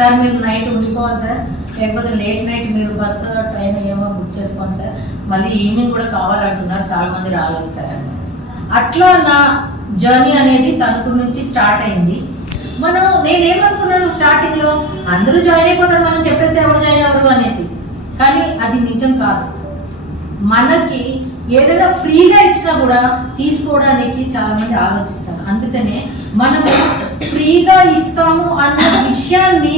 Sir మీరు night ఉండిపోవాలి sir. లేకపోతే లేట్ నైట్ మీరు బస్ ట్రైన్ ఏమో బుక్ చేసుకోండి సార్. మళ్ళీ ఈవినింగ్ కూడా కావాలంటున్నారు. చాలా మంది రాలేదు సార్. అట్లా నా జర్నీ అనేది తణుకు నుంచి స్టార్ట్ అయింది. మనం నేనేమనుకున్నాను స్టార్టింగ్లో అందరూ జాయిన్ అయిపోతారు మనం చెప్పేస్తే ఎవరు జాయిన్ అవ్వరు అనేసి. కానీ అది నిజం కాదు. మనకి ఏదైనా ఫ్రీగా ఇచ్చినా కూడా తీసుకోవడానికి చాలా మంది ఆలోచిస్తారు. అందుకనే మనం ఫ్రీగా ఇస్తాము అన్న విషయాన్ని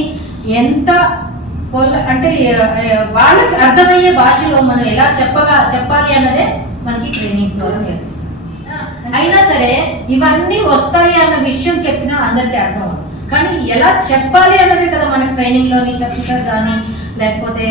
ఎంత అంటే వాళ్ళకి అర్థమయ్యే భాషలో మనం ఎలా చెప్పగా చెప్పాలి అన్నదే మనకి ట్రైనింగ్స్ ద్వారా అయినా సరే ఇవన్నీ వస్తాయి అన్న విషయం చెప్పినా అందరికీ అర్థం కానీ ఎలా చెప్పాలి అన్నదే కదా మనకి ట్రైనింగ్లోని శక్తి సార్ కానీ లేకపోతే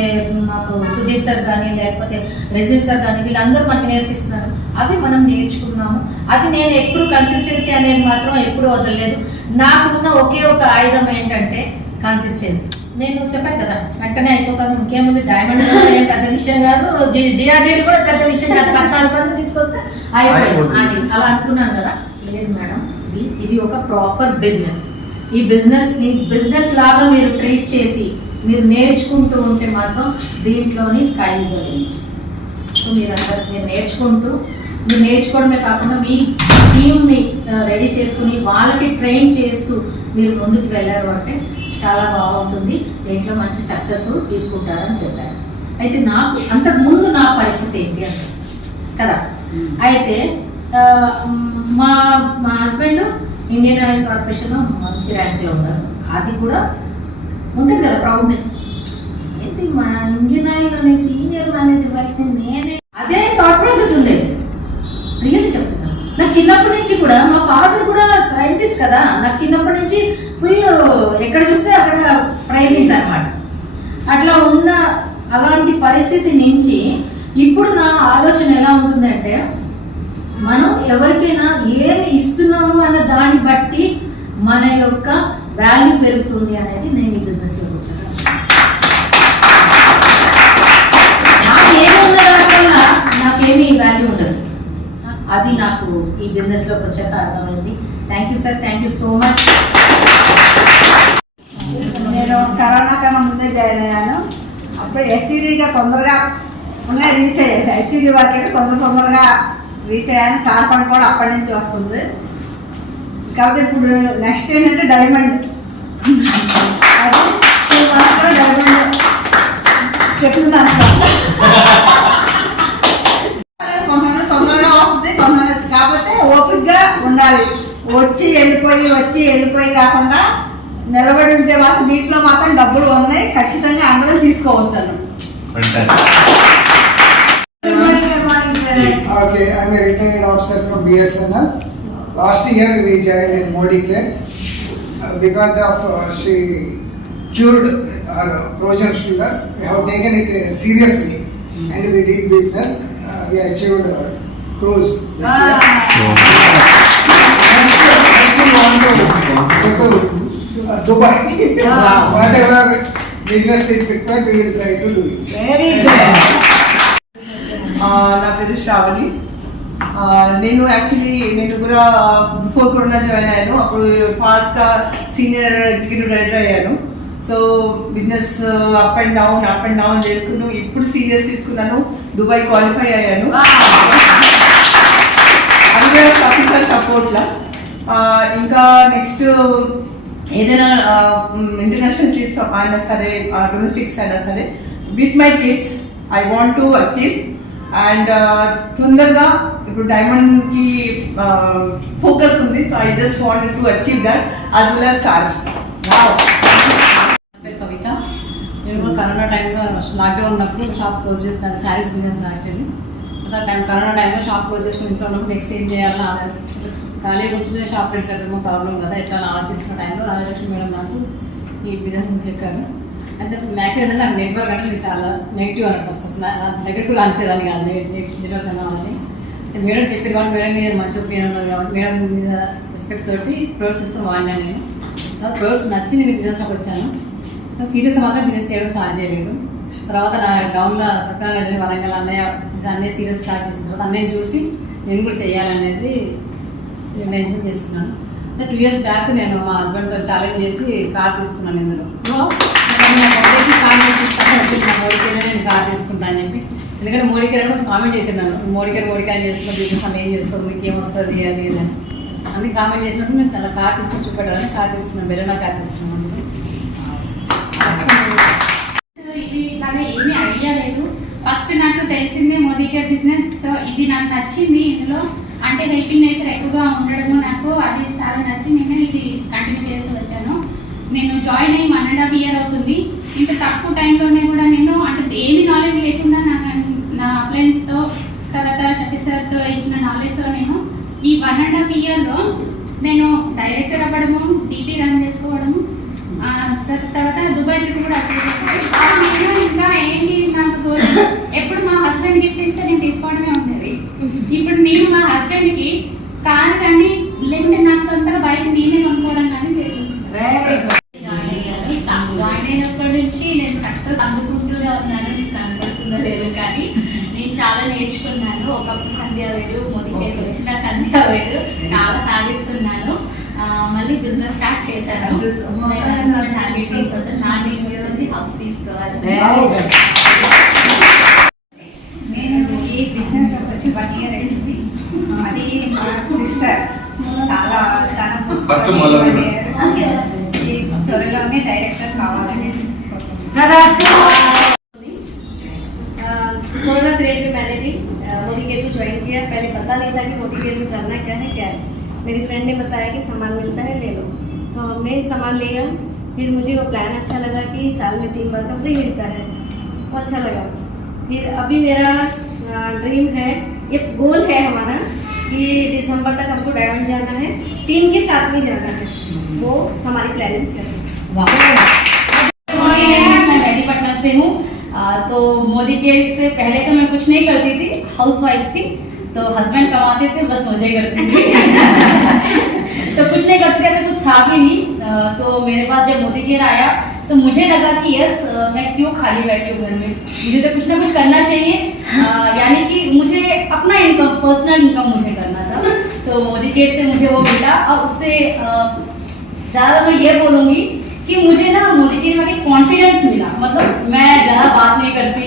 మాకు సుధీర్ సార్ కానీ లేకపోతే రెజిల్ సార్ కానీ వీళ్ళందరూ మనకి నేర్పిస్తున్నారు. అవి మనం నేర్చుకున్నాము. అది నేను ఎప్పుడు కన్సిస్టెన్సీ అనేది మాత్రం ఎప్పుడు వదలలేదు. నాకున్న ఒకే ఒక ఆయుధం ఏంటంటే కన్సిస్టెన్సీ నేను చెప్పాను కదా వెంటనే అయిపోతాను ఇంకేముంది? డైమండ్ పెద్ద విషయం కాదు. జిఆర్డీ కూడా పెద్ద విషయం కాదు. పద్నాలుగు మంది తీసుకొస్తే అయిపోయింది. అది అలా అనుకున్నాను కదా. లేదు మేడం ఇది ఇది ఒక ప్రాపర్ బిజినెస్ ఈ బిజినెస్ని బిజినెస్ లాగా మీరు ట్రీట్ చేసి మీరు నేర్చుకుంటూ ఉంటే మాత్రం దీంట్లోని sky is the limit so మీరు అందరు మీరు నేర్చుకుంటూ మీరు నేర్చుకోవడమే కాకుండా మీ టీమ్ని రెడీ చేసుకుని వాళ్ళకి ట్రైన్ చేస్తూ మీరు ముందుకు వెళ్ళారు అంటే చాలా బాగుంటుంది. దీంట్లో మంచి సక్సెస్ తీసుకుంటారని చెప్పారు. అయితే నాకు అంతకు ముందు నా పరిస్థితి ఏంటి అంటే కదా? అయితే మా మా హస్బెండ్ ఇండియన్ ఆయిల్ కార్పొరేషన్లో మంచి ర్యాంక్లో ఉన్నారు. అది కూడా ఉంటుంది కదా ప్రౌడ్నెస్ ఏంటి మా ఇండియన్ ఆయిల్ అనే సీనియర్ మేనేజర్ వైఫ్ నేనే అదే థాట్ ప్రాసెస్ ఉండేది. రియల్లీ చెప్తున్నాను నాకు చిన్నప్పటి నుంచి కూడా మా ఫాదర్ కూడా సైంటిస్ట్ కదా. నాకు చిన్నప్పటి నుంచి ఫుల్ ఎక్కడ చూస్తే అక్కడ ప్రైజింగ్స్ అన్నమాట. అట్లా ఉన్న అలాంటి పరిస్థితి నుంచి ఇప్పుడు నా ఆలోచన ఎలా ఉంటుందంటే మనం ఎవరికైనా ఏమి ఇస్తున్నాము అన్న దాన్ని బట్టి మన యొక్క వాల్యూ పెరుగుతుంది అనేది నేను ఈ బిజినెస్లోకి వచ్చాను నాకు ఏమి ఉన్నదానివల్ల నాకేమీ వాల్యూ ఉండదు. అది నాకు ఈ బిజినెస్లోకి వచ్చాక అర్థమైంది. Thank you sir thank you so much నేను కరోనా కన్నా ముందే జాయిన్ అయ్యాను. అప్పుడు ఎస్సీడీగా తొందరగా ఉన్నాయి రీచ్ అయ్యేది ఎస్సీడీ వరకు అయితే తొందర తొందరగా రీచ్ అయ్యాను. కార్పండ్ కూడా అప్పటి నుంచి వస్తుంది. కాకపోతే ఇప్పుడు నెక్స్ట్ ఏంటంటే డైమండ్ డైమండ్ చెప్తున్నాను కొంతమంది తొందరగా వస్తుంది కొంతమంది కాకపోతే ఓపికగా ఉండాలి. వచ్చి వెళ్ళిపోయి వచ్చి వెళ్ళిపోయి కాకుండా నిలబడి ఉంటే మాత్రం దీంట్లో మాత్రం డబ్బులు ఉన్నాయి. ఖచ్చితంగా అందరం తీసుకోవచ్చు officer from BSNL. Last year we joined in Modi Care uh, because of uh, she cured our frozen shoulder. We have taken it uh, seriously and we did business. Uh, we achieved uh, cruise this year. Next year, next we want to go to uh, Dubai. Wow. Whatever business is required, we will try to do it. Very good ah, నా పేరు శ్రావణి ఆ, నేను actually నేను కూడా before corona join అయ్యాను. అప్పుడు ఫాస్ట్గా senior executive director అయ్యాను. So business up and down up and down చేసుకుంటూ ఇప్పుడు సీరియస్ తీసుకున్నాను. దుబాయ్ క్వాలిఫై అయ్యాను. అది కూడా సఫిషియల్ సపోర్ట్లా ఇంకా నెక్స్ట్ ఏదైనా ఇంటర్నేషనల్ ట్రిప్స్ అయినా సరే డొమెస్టిక్స్ అయినా సరే with my kids I want to achieve and తొందరగా ఇప్పుడు డైమండ్కి ఫోకస్ ఉంది. So I just want to achieve that as well as car Kavitha. నేను కూడా కరోనా టైంలో లాక్డౌన్ ఉన్నప్పుడు షాప్ క్లోజ్ చేస్తున్నాను శారీస్ బిజినెస్ యాక్చువల్లీ ఆ టైం కరోనా టైంలో షాప్ క్లోజ్ చేసుకుని ఇంట్లో ఉన్నప్పుడు నెక్స్ట్ ఏం చేయాలని ఆలోచి ఖాళీ కూర్చునే షాప్ పెట్టి కట్టడమో ప్రాబ్లం కదా. ఎట్లా ఆలోచిస్తున్న టైంలో రాజలక్ష్మి మేడం నాకు ఈ బిజినెస్ గురించి చెప్పారు. అంటే మ్యాక్స్ అంటే నాకు నెట్వర్క్ అంటే చాలా నెగిటివ్ అన్నట్టు ఫస్ట్ అసలు దగ్గరకు లాంచ్ చేయాలని కాదు. నెట్వర్క్ అన్నది అంటే మేడం చెప్పారు కాబట్టి మేడం మీద మంచి ఒపీనియన్ ఉన్నది కాబట్టి మేడం మీద రెస్పెక్ట్ తోటి ప్రొడక్ట్స్ ఇస్తాను వాడినా నేను. ప్రొడక్ట్స్ నచ్చి నేను బిజినెస్లోకి వచ్చాను. సో సీరియస్ మాత్రం బిజినెస్ చేయడం స్టార్ట్ చేయలేదు. తర్వాత నా డౌన్లో సత్యనారాయణ వరంగల్ అన్నయ్య అన్నయ్య సీరియస్ స్టార్ట్ చేసిన తర్వాత అన్నయ్య చూసి నేను కూడా చేయాలనేది మెన్షన్ చేస్తున్నాను. టూ ఇయర్స్ బ్యాక్ నేను మా హస్బెండ్తో ఛాలెంజ్ చేసి కార్ తీసుకున్నాను ఇందులో. మోడీకి కామెంట్ ఇస్తాను నేను కార్ తీసుకుంటాను అని చెప్పి ఎందుకంటే మోడీకి అని కామెంట్ చేసినాను మోడీకి మోడీకి అని చేస్తున్నా బిజినెస్ అని ఏం చేస్తావు మీకు ఏమొస్తుంది అది ఇది అని. అని కామెంట్ చేసినప్పుడు నేను తన కార్ తీసుకొని చూపెట్టాలని కార్ తీసుకున్నాను బెరోనా కార్ తీసుకున్నాను సో ఇది నాకు ఏమీ ఐడియా లేదు. ఫస్ట్ నాకు తెలిసిందే మోదీ కేర్ బిజినెస్ సో ఇది నాకు నచ్చింది ఇందులో. అంటే హెల్పింగ్ నేచర్ ఎక్కువగా ఉండడము నాకు అది చాలా నచ్చింది. నేను ఇది కంటిన్యూ చేస్తూ వచ్చాను. నేను జాయిన్ అయ్యి వన్ అండ్ హాఫ్ ఇయర్ అవుతుంది. ఇంత తక్కువ టైంలోనే కూడా నేను అంటే ఏమి నాలెడ్జ్ లేకుండా నా నా అప్లయన్స్తో తర్వాత షఫీ సార్తో ఇచ్చిన నాలెడ్జ్తో నేను ఈ వన్ అండ్ హాఫ్ ఇయర్లో నేను డైరెక్టర్ అవ్వడము డీటీ రన్ చేసుకోవడము సార్ తర్వాత దుబాయ్ ట్రిప్ కూడా వచ్చేసాను ఒకప్పుడు సంధ్య వేరు మొదటికి వచ్చిన సంధ్య వేరు చాలా సాధిస్తున్నాను. ఆ, మళ్ళీ బిజినెస్ స్టార్ట్ చేశాను. నా వచ్చేసి హౌస్ తీసుకోవాలి. నేను ఈ బిజినెస్ వచ్చి వన్ ఇయర్ అయింది. అది మా సిస్టర్ చాలా తన త్వరలోనే డైరెక్టర్ కావాలనేసి पता नहीं था कि मोदी केतु करना क्या है क्या है मेरी फ्रेंड ने बताया कि सामान मिलता है ले लो। तो हमने सामान लिया फिर मुझे वो प्लान अच्छा लगा कि साल में तीन बार का फ्री मिलता है। वो अच्छा लगा। फिर अभी मेरा ड्रीम है ये गोल है हमारा कि दिसंबर तक हमको डायमंड जाना है। टीम के साथ में जाना है। वो हमारी प्लानिंग चल रही है मैं मेहदीपट्टनम से हूँ। तो मोदी के से पहले तो मैं कुछ नहीं करती थी हाउस वाइफ थी। तो हस्बैंड कमाते थे बस मुझे ही करती थी तो कुछ नहीं करते थी कुछ था भी नहीं। तो मेरे पास जब मोदी केयर आया तो मुझे लगा कि यस मैं क्यों खाली बैठी हूँ घर में? मुझे तो कुछ ना कुछ करना चाहिए। यानी कि मुझे अपना इनकम पर्सनल इनकम मुझे करना था। तो मोदी केयर से मुझे वो मिला। और उससे ज़्यादा मैं ये बोलूँगी कि मुझे ना मोदी केयर में कॉन्फिडेंस मिला। मतलब मैं ज़्यादा बात नहीं करती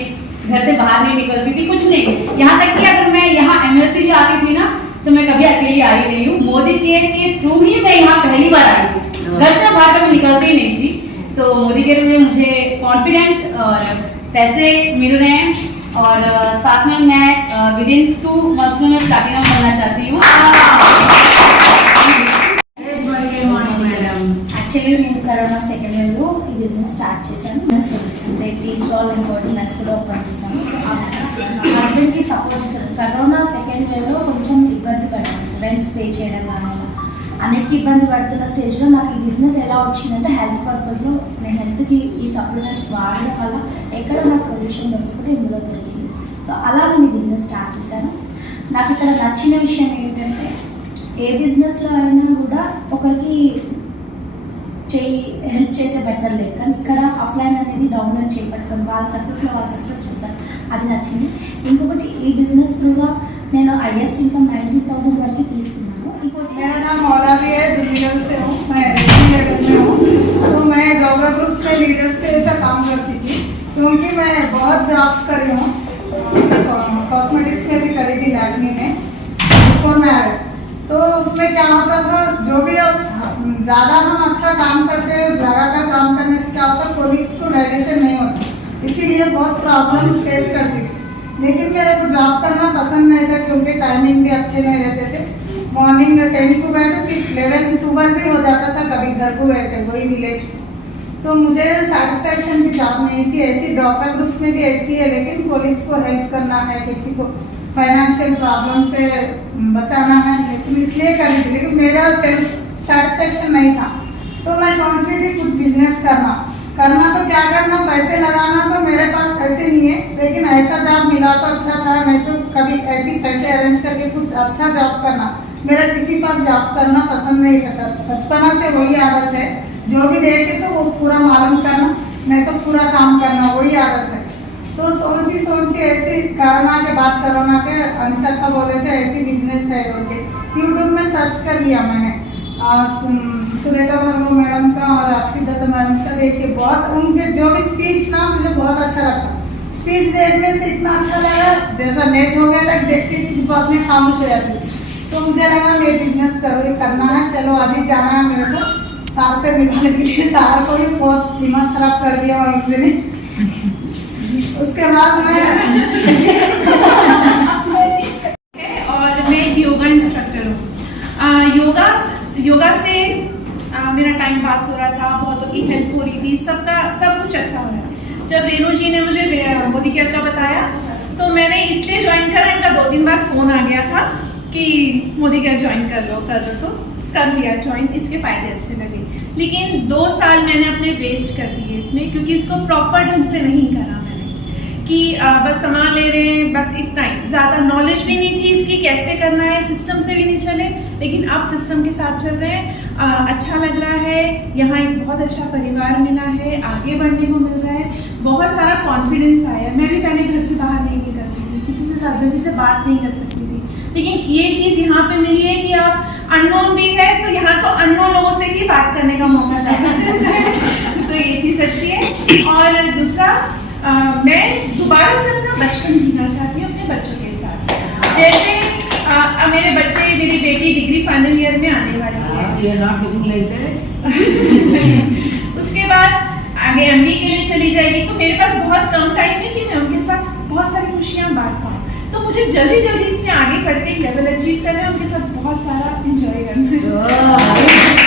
घर से बाहर नहीं निकलती थी कुछ नहीं। यहाँ तक कि अगर मैं यहाँ एमएलसी भी आती थी ना तो मैं कभी अकेली आ रही नहीं हूँ। मोदी केयर के थ्रू ही मैं यहाँ पहली बार आई हूँ। घर से बाहर कभी निकलती ही नहीं थी। तो मोदी केयर में मुझे कॉन्फिडेंट और पैसे मिल रहे हैं। और साथ में मैं विद इन टू मंथ्स में प्लैटिनम प्लाटिनम बनना चाहती हूँ। యాక్చువల్లీ నేను కరోనా సెకండ్ ఇయర్లో ఈ బిజినెస్ స్టార్ట్ చేశాను. అంటే టీచర్ ఇంపార్టెంట్ ఇంకోటి ఓపెన్ చేశాను. హస్బెండ్కి సపోర్ట్ చేశాను కరోనా సెకండ్ వేవ్లో కొంచెం ఇబ్బంది పడ్డాను రెంట్స్ పే చేయడం కానీ అలా. అన్నిటికీ ఇబ్బంది పడుతున్న స్టేజ్లో నాకు ఈ బిజినెస్ ఎలా వచ్చిందంటే హెల్త్ పర్పస్లో నేను హెల్త్కి ఈ సప్లిమెంట్స్ వాడడం వల్ల ఎక్కడ నాకు సొల్యూషన్ దొరకకుండా ఇందులో దొరికింది. సో అలా నేను ఈ బిజినెస్ స్టార్ట్ చేశాను. నాకు ఇక్కడ నచ్చిన విషయం ఏంటంటే ఏ బిజినెస్లో అయినా కూడా ఒకరికి చేయి హెల్ప్ చేసే బెటర్ లేదు కానీ ఇక్కడ అప్లైన్ అనేది డౌన్లోడ్ చేపట్టుకొని వాళ్ళ సక్సెస్లో వాళ్ళ సక్సెస్ చూస్తారు అది నచ్చింది ఇంకొకటి ఈ బిజినెస్ త్రూగా నేను హైయెస్ట్ ఇన్కమ్ నైన్టీన్ థౌసండ్ వరకు తీసుకున్నాను ఇంకోటి मेरा नाम मौलावी है दिल्ली से हूँ मैं रेसिंग लेवल में हूँ तो मैं डोगरा ग्रुप्स में लीडर्स के ऐसा काम करती थी क्योंकि मैं बहुत जॉब्स करी हूँ कॉस्मेटिक्स में भी करी थी लैक्मी में बिफोर मैरिज तो उसमें क्या होता था जो भी अब ज़्यादा हम अच्छा काम करते हैं लगातार काम करने से क्या होता है कोलिग्स को डाइजेशन नहीं होता। इसीलिए बहुत प्रॉब्लम फेस करती थी लेकिन मेरे को जॉब करना पसंद नहीं था, क्योंकि टाइमिंग भी अच्छे नहीं रहते थे। मॉर्निंग टेन को गए थे फिर इलेवन ट्वेल्व भी हो जाता था, कभी घर को गए थे वही विलेज तो मुझे सेटिस्फैक्शन की जॉब नहीं थी। ऐसी डॉक्टर ग्रुप में भी ऐसी है, लेकिन पुलिस को हेल्प करना है, किसी को फाइनेंशियल प्रॉब्लम से बचाना है, लेकिन इसलिए करी थी। लेकिन मेरा सेल्फ सेटिस्फैक्शन नहीं था। तो मैं सोच रही थी कुछ बिज़नेस करना। करना तो क्या करना? पैसे लगाना तो मेरे पास पैसे नहीं है, लेकिन ऐसा जॉब मिला तो अच्छा था, नहीं तो कभी ऐसी पैसे अरेंज करके कुछ अच्छा जॉब करना। मेरा किसी पास जॉब करना पसंद नहीं करता। बचपना से वही आदत है। जो भी देखे तो वो पूरा मालूम करना, नहीं तो पूरा काम करना, वही आदत है। तो सोची सोची ऐसे कोरोना के बाद कोरोना के अनिता का बोले थे, ऐसी बिज़नेस है यूट्यूब में सर्च कर लिया मैंने। आ, सु- वर्मा मैडम का और अक्षित दत्त मैडम का देखिए बहुत उनके जो भी स्पीच ना मुझे बहुत अच्छा लगा। स्पीच देखने से इतना अच्छा लगा जैसा नेट हो गया तक देखती थी बाद में खामोश हो जाती तो मुझे लगा मैं बिज़नेस कर करना है चलो अभी जाना है मेरे को। सार से मिलने के लिए सार को भी बहुत दिमाग खराब कर दिया ने उसके बाद मैं और मैं एक योगा इंस्ट्रक्टर हूँ आ, योगा योगा से आ, मेरा टाइम पास हो रहा था बहुतों की हेल्प हो रही थी सबका सब कुछ अच्छा हो रहा है। जब रेणु जी ने मुझे मोदी केयर का बताया तो मैंने इसलिए ज्वाइन करा इनका दो तीन बार फ़ोन आ गया था कि मोदी केयर ज्वाइन कर लो कर लो। तो कर लिया ज्वाइन इसके फ़ायदे अच्छे लगे। लेकिन दो साल मैंने अपने वेस्ट कर दिए इसमें क्योंकि इसको प्रॉपर ढंग से नहीं करा मैंने। कि बस सामान ले रहे हैं बस इतना ही। ज़्यादा नॉलेज भी नहीं थी इसकी कैसे करना है सिस्टम से भी नहीं चले। लेकिन अब सिस्टम के साथ चल रहे हैं। आ, अच्छा लग रहा है। यहाँ एक बहुत अच्छा परिवार मिला है। आगे बढ़ने को मिल रहा है। बहुत सारा कॉन्फिडेंस आया। मैं भी पहले घर से बाहर नहीं निकलती थी। किसी से जल्दी से बात नहीं कर सकती थी। लेकिन ये चीज़ यहाँ पे मिली है कि आप अननोन भी है तो यहाँ तो अननोन लोगों से ही बात करने का मौका मिलता है तो ये चीज़ अच्छी है। और दूसरा मैं दोबारा से अपना बचपन जीना चाहती हूँ अपने बच्चों के साथ। जैसे अब मेरे बच्चे मेरी बेटी फाइनल ईयर में आने वाली है। आप ये नॉट लुकिंग लाइक दैट उसके बाद आगे एम के लिए चली जाएगी। तो मेरे पास बहुत कम टाइम है कि मैं उनके साथ बहुत सारी खुशियाँ बांट पाऊँ। तो मुझे जल्दी जल्दी इसमें आगे बढ़ के लेवल अचीव करना है। उनके साथ बहुत सारा इंजॉय करना है।